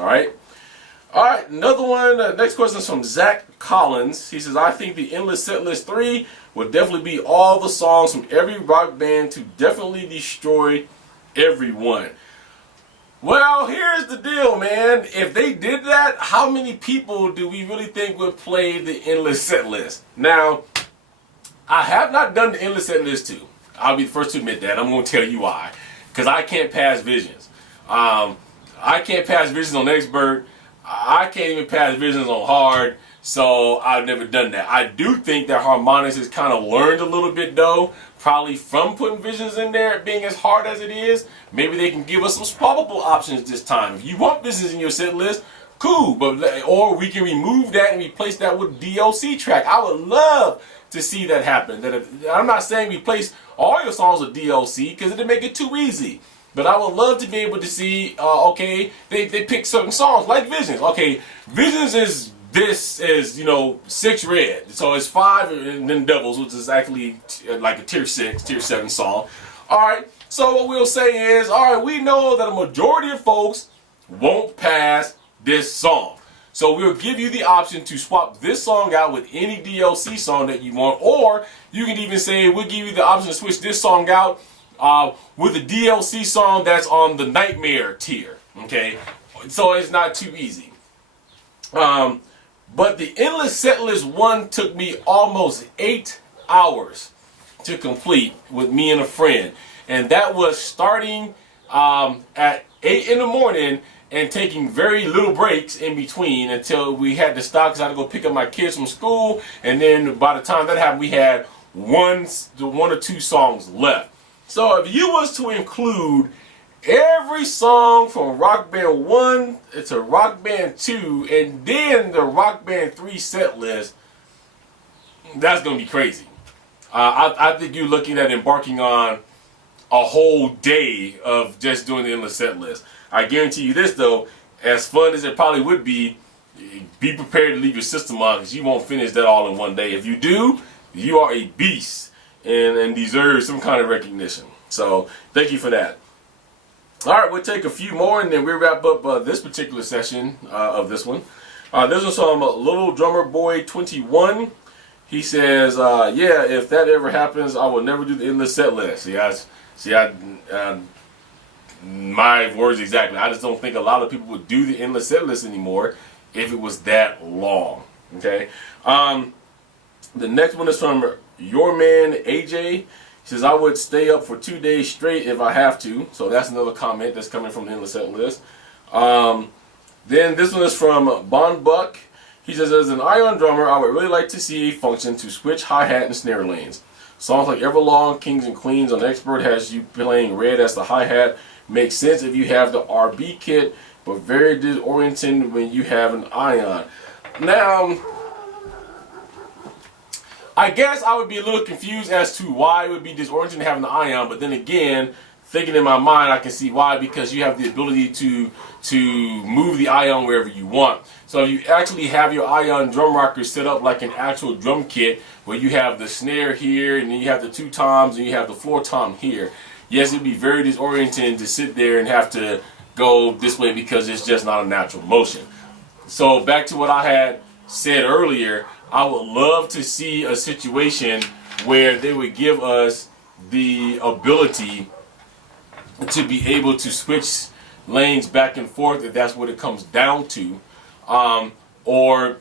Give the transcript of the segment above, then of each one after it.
All right. All right, another one. Next question is from Zach Collins. He says, I think the Endless Setlist 3 would definitely be all the songs from every rock band to definitely destroy everyone. Well, here's the deal, man. If they did that, how many people do we really think would play the Endless Setlist? Now, I have not done the Endless Setlist 2. I'll be the first to admit that. I'm going to tell you why. Because I can't pass Visions. I can't pass Visions on Expert. I can't even pass Visions on Hard, so I've never done that. I do think that Harmonix has kind of learned a little bit, though, probably from putting Visions in there, being as hard as it is. Maybe they can give us some swappable options this time. If you want Visions in your set list, cool, or we can remove that and replace that with DLC track. I would love to see that happen. I'm not saying replace all your songs with DLC, because it'd make it too easy. But I would love to be able to see, okay, they pick certain songs like Visions. Okay, Visions is this is, 6 red. So it's 5 and then Devils, which is actually like a tier 6, tier 7 song. All right, so what we'll say is, all right, we know that a majority of folks won't pass this song. So we'll give you the option to swap this song out with any DLC song that you want. Or you can even say, we'll give you the option to switch this song out with a DLC song that's on the Nightmare tier, okay? So it's not too easy. But the Endless Setlist 1 took me almost 8 hours to complete with me and a friend. And that was starting at 8 in the morning and taking very little breaks in between until we had to stop because I had to go pick up my kids from school. And then by the time that happened, we had one or two songs left. So if you was to include every song from Rock Band 1 to Rock Band 2 and then the Rock Band 3 set list, that's going to be crazy. I think you're looking at embarking on a whole day of just doing the Endless Set list. I guarantee you this, though, as fun as it probably would be prepared to leave your system on because you won't finish that all in one day. If you do, you are a beast and deserve some kind of recognition. So thank you for that. All right, we'll take a few more and then we'll wrap up this particular session of this one. This one's from Little Drummer Boy 21. He says, yeah, if that ever happens, I will never do the Endless Set list. My words exactly. I just don't think a lot of people would do the Endless Set list anymore if it was that long. Okay. The next one is from Your Man AJ. He says, I would stay up for 2 days straight if I have to. So that's another comment that's coming from the Endless Set list. Then this one is from Bon Buck. He says, as an ion drummer, I would really like to see a function to switch hi-hat and snare lanes. Songs like Everlong, Kings and Queens on Expert has you playing red as the hi-hat. Makes sense if you have the RB kit, but very disorienting when you have an ion. Now, I guess I would be a little confused as to why it would be disorienting having the ion, but then again, thinking in my mind, I can see why, because you have the ability to move the ion wherever you want. So you actually have your ion drum rocker set up like an actual drum kit where you have the snare here, and then you have the 2 toms, and you have the 4 tom here. Yes, it'd be very disorienting to sit there and have to go this way because it's just not a natural motion. So back to what I had said earlier, I would love to see a situation where they would give us the ability to be able to switch lanes back and forth if that's what it comes down to, or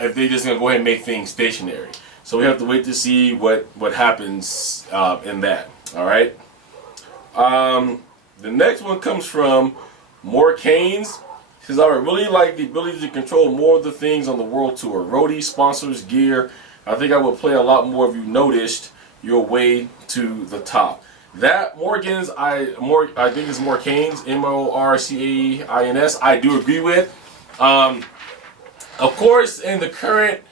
if they're just going to go ahead and make things stationary. So we have to wait to see what happens in that. All right. The next one comes from More Canes. He says, I would really like the ability to control more of the things on the world tour. Roadies, sponsors, gear. I think I would play a lot more if you noticed your way to the top. That Morgan's, I think it's More Canes, Morcains. I do agree with. Of course, in the current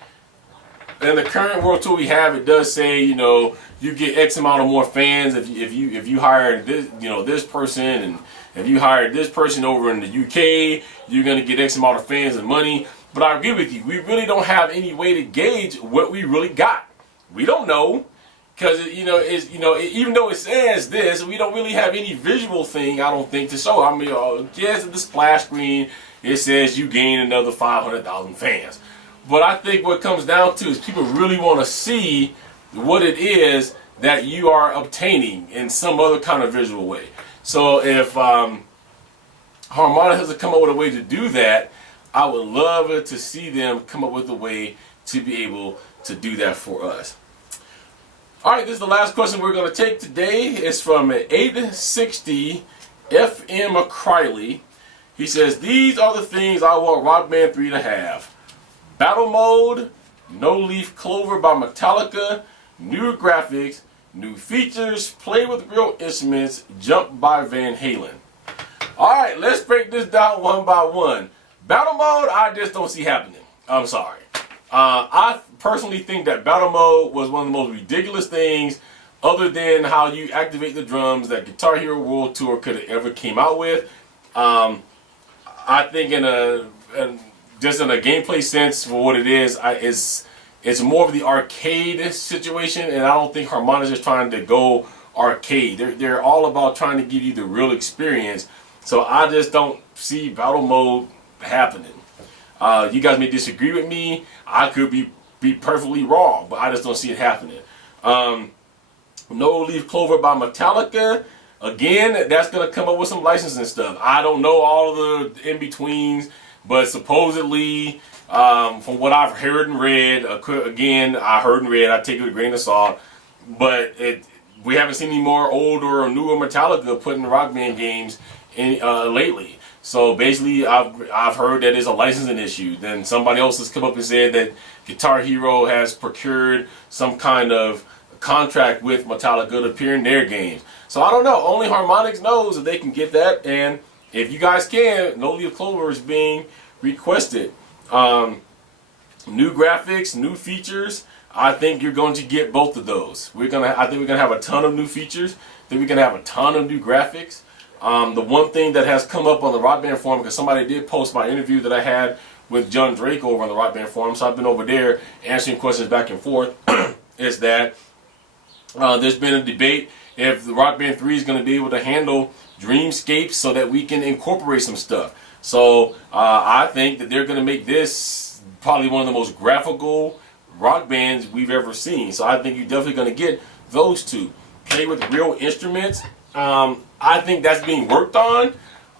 world tour we have, it does say, you get X amount of more fans if you hire this this person, and if you hire this person over in the UK, you're gonna get X amount of fans and money. But I agree with you. We really don't have any way to gauge what we really got. We don't know, Because even though it says this, we don't really have any visual thing, I don't think, to show. I mean, yes, at the splash screen it says you gain another 500,000 fans, but I think what it comes down to is people really want to see what it is that you are obtaining in some other kind of visual way. So if Harmonix has to come up with a way to do that, I would love to see them come up with a way to be able to do that for us. All right, this is the last question we're going to take today. It's from 860 FM Criley. He says, these are the things I want Rock Band 3 to have. Battle mode, No Leaf Clover by Metallica, new graphics, new features, play with real instruments, jump by Van Halen. All right, let's break this down one by one. Battle mode, I just don't see happening. I'm sorry. I personally think that battle mode was one of the most ridiculous things, other than how you activate the drums, that Guitar Hero World Tour could have ever came out with. I think just in a gameplay sense, for what it is, it's more of the arcade situation, and I don't think Harmonix is trying to go arcade. They're all about trying to give you the real experience. So I just don't see battle mode happening. You guys may disagree with me. I could be perfectly wrong, but I just don't see it happening. No Leaf Clover by Metallica. Again, that's going to come up with some licensing stuff. I don't know all of the in-betweens, but supposedly, from what I've heard and read, again, I heard and read, I take it with a grain of salt, but we haven't seen any more older or newer Metallica put in Rock Band games lately. So basically, I've heard that it's a licensing issue. Then somebody else has come up and said that Guitar Hero has procured some kind of contract with Metallica to appear in their games. So I don't know. Only Harmonix knows if they can get that. And if you guys can, No Leaf Clover is being requested. New graphics, new features. I think you're going to get both of those. I think we're gonna have a ton of new features. I think we're gonna have a ton of new graphics. The one thing that has come up on the Rock Band forum, because somebody did post my interview that I had with John Drake over on the Rock Band forum, so I've been over there answering questions back and forth, is that there's been a debate if the Rock Band 3 is going to be able to handle Dreamscapes so that we can incorporate some stuff. So I think that they're going to make this probably one of the most graphical rock bands we've ever seen. So I think you're definitely going to get those two. Play with real instruments. I think that's being worked on.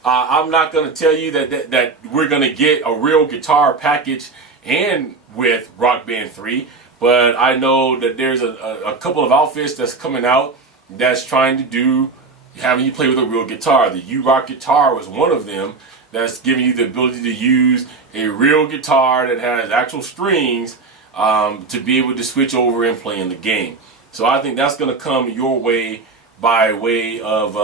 I'm not going to tell you that we're going to get a real guitar package and with Rock Band 3, but I know that there's a couple of outfits that's coming out that's trying to do having you play with a real guitar. The U-Rock guitar was one of them that's giving you the ability to use a real guitar that has actual strings to be able to switch over and play in the game. So I think that's going to come your way by way of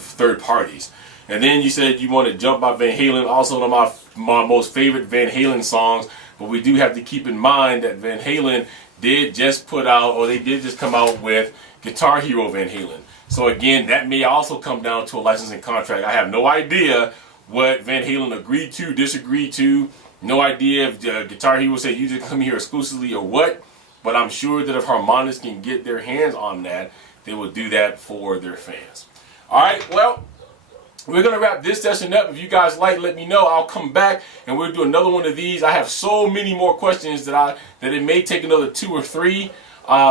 third parties. And then you said you wanted Jump by Van Halen, also one of my most favorite Van Halen songs. But we do have to keep in mind that Van Halen did just put out, or they did just come out with Guitar Hero Van Halen. So again, that may also come down to a licensing contract. I have no idea what Van Halen agreed to, disagreed to. No idea if Guitar Hero said you just come here exclusively or what. But I'm sure that if Harmonix can get their hands on that, they will do that for their fans. All right, well, we're going to wrap this session up. If you guys like, let me know. I'll come back and we'll do another one of these. I have so many more questions that it may take another 2 or 3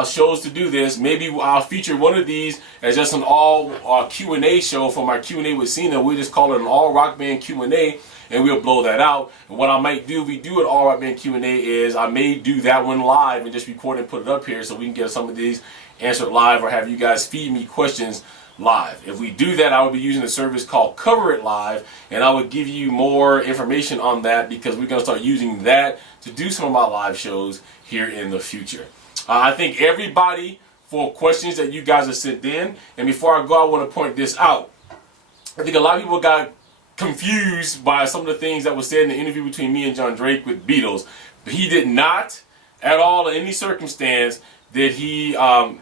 shows to do this. Maybe I'll feature one of these as just an all Q&A show for my Q&A with Cena. We just call it an all Rock Band Q&A. And we'll blow that out. And what I might do if we do an all Rock Band Q&A is I may do that one live and just record and put it up here so we can get some of these answered live, or have you guys feed me questions live. If we do that, I will be using a service called Cover It Live, and I will give you more information on that because we're going to start using that to do some of my live shows here in the future. I thank everybody for questions that you guys have sent in. And before I go, I want to point this out. I think a lot of people got confused by some of the things that was said in the interview between me and John Drake with Beatles. But he did not at all in any circumstance did he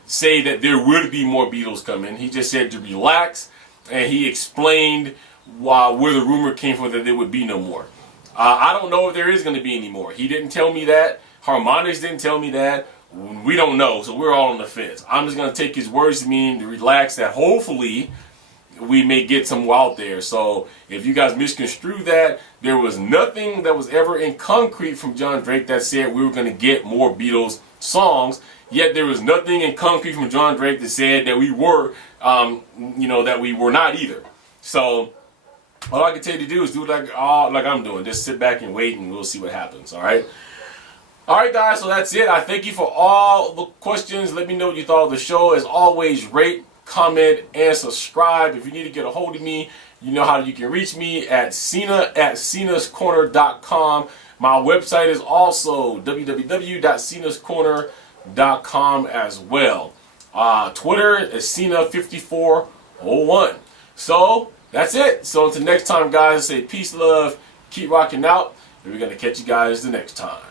say that there would be more Beatles coming. He just said to relax, and he explained where the rumor came from that there would be no more. I don't know if there is going to be any more. He didn't tell me that. Harmonix didn't tell me that. We don't know, so we're all on the fence. I'm just going to take his words to mean to relax that hopefully we may get some out there. So if you guys misconstrue that, there was nothing that was ever in concrete from John Drake that said we were going to get more Beatles songs. Yet there was nothing in concrete from John Drake that said that we were, that we were not either. So all I can tell you to do is do it like I'm doing. Just sit back and wait, and we'll see what happens. All right. All right, guys. So that's it. I thank you for all the questions. Let me know what you thought of the show. As always, rate, comment, and subscribe. If you need to get a hold of me, you know how you can reach me at CenasCorner.com. My website is also www.CenasCorner.com as well. Twitter is Cena5401. So that's it. So until next time, guys, I say peace, love, keep rocking out, and we're going to catch you guys the next time.